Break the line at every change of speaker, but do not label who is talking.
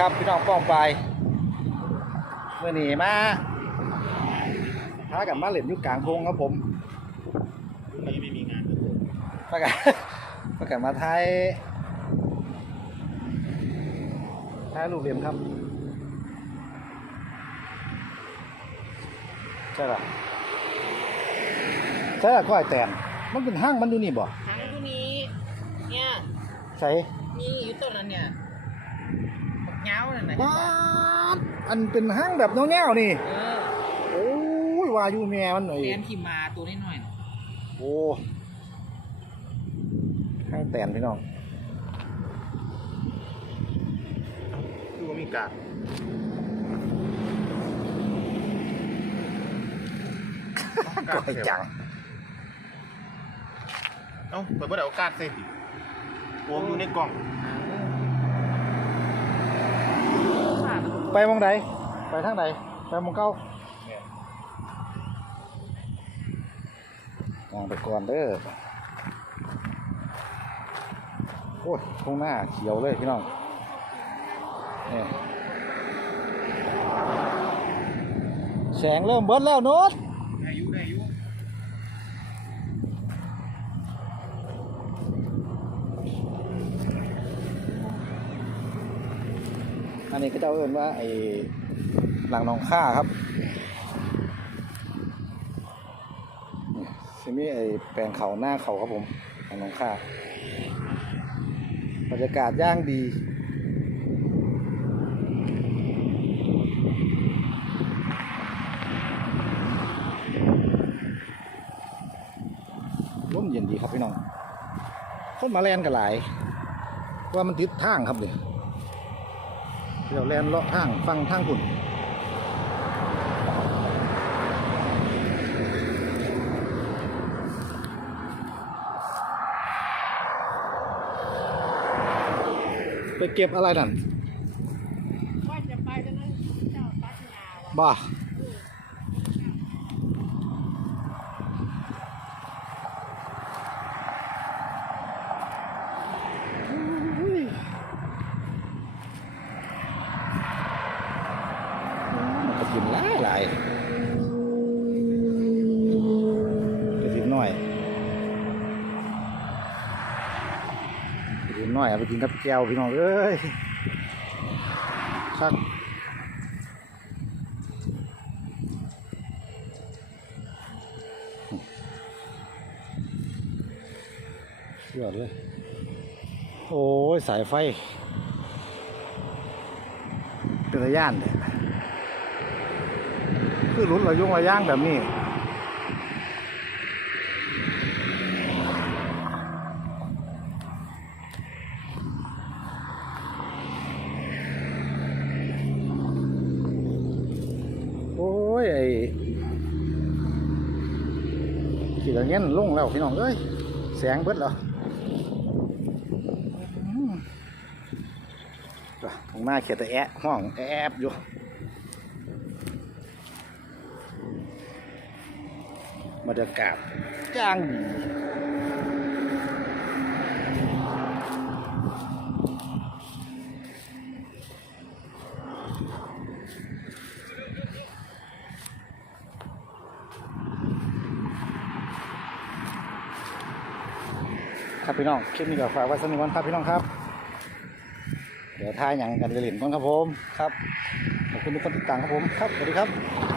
ครับ พี่น้องป้องไปเมื่อนี้มาท้ากันมาเล่นอยู่กลางพงครับผม
พรุ่งนี้ไม่มีงานครับผม
มากันมากันมาท้ายท้ายรูปเหลี่ยมครับใช่ป่ะใช่ป่ะก้อยแตนมันเป็นห้างมันอยู่นี่บ่
ทั้งพวกนี้เนี่ย
ใช่
มีอยู่ต้นนั้นเนี่ยบัก เงานั่นน่ะ
บ้าดอันเป็นห้างแบบแนวๆนี่
เออ
โอ้ยว่าอยู่แม่มันหน่อย
แตนขี่มาตัวน้อยๆน่ะ
โอ้ห้างแตนพี่น้อง
คือว่ามีการ
ก้อยจัง
เอ้าเปิดเมื่อไหร่โอกาสสิโอมอยู่ในกล่อง
ขาด
ไปมองใดไปทางใดไปมองเก้า
เนี่ย
มองไปก่อนเด้อโอ้ยตรงหน้าเขียวเลยพี่น้องนี่แสงเริ่มเบิดแล้วโนุช
ได้อายุได้อายุ
อันนี้ก็เจ้าเอิ้นว่าไอ้หลังหนองค่าครับนี่สิมีไอ้แปลงเขาหน้าเขาครับผมหลังหนองค่าบรรยากาศย่างดีร่มเย็นดีครับพี่น้อง คนมาแลนกันหลาย ว่ามันติดทางครับเลย เดี๋ยวแลนเลาะทางฟังทางคุณไปเก็บอะไรนั่นบ้ามัน กินหลายหลายกระถินน้อยกระถินน้อยเอาไปกินกับแก้วพี่น้องเอ้ยครับยอดเลยโอ้ย สายไฟเป็นระย่านเลย คือรุนระยงระย่างแบบนี้โอ้ยไอ้ขี่ละเงี้ยนลงแล้วพี่น้องเอ้ยแสงเบิดเหรออืมว่ะตรงหน้าเขียนแต่แอะห้องแอบอยู่ บรรยากาศจ้างดีครับพี่น้องคลิปนี้ก็ฝากไว้สักหนึ่งวันครับพี่น้องครับ เดี๋ยวทายอย่างกันเล่นๆก่อนครับผมครับขอบคุณทุกคนที่ติดตามครับผมครับสวัสดีครับ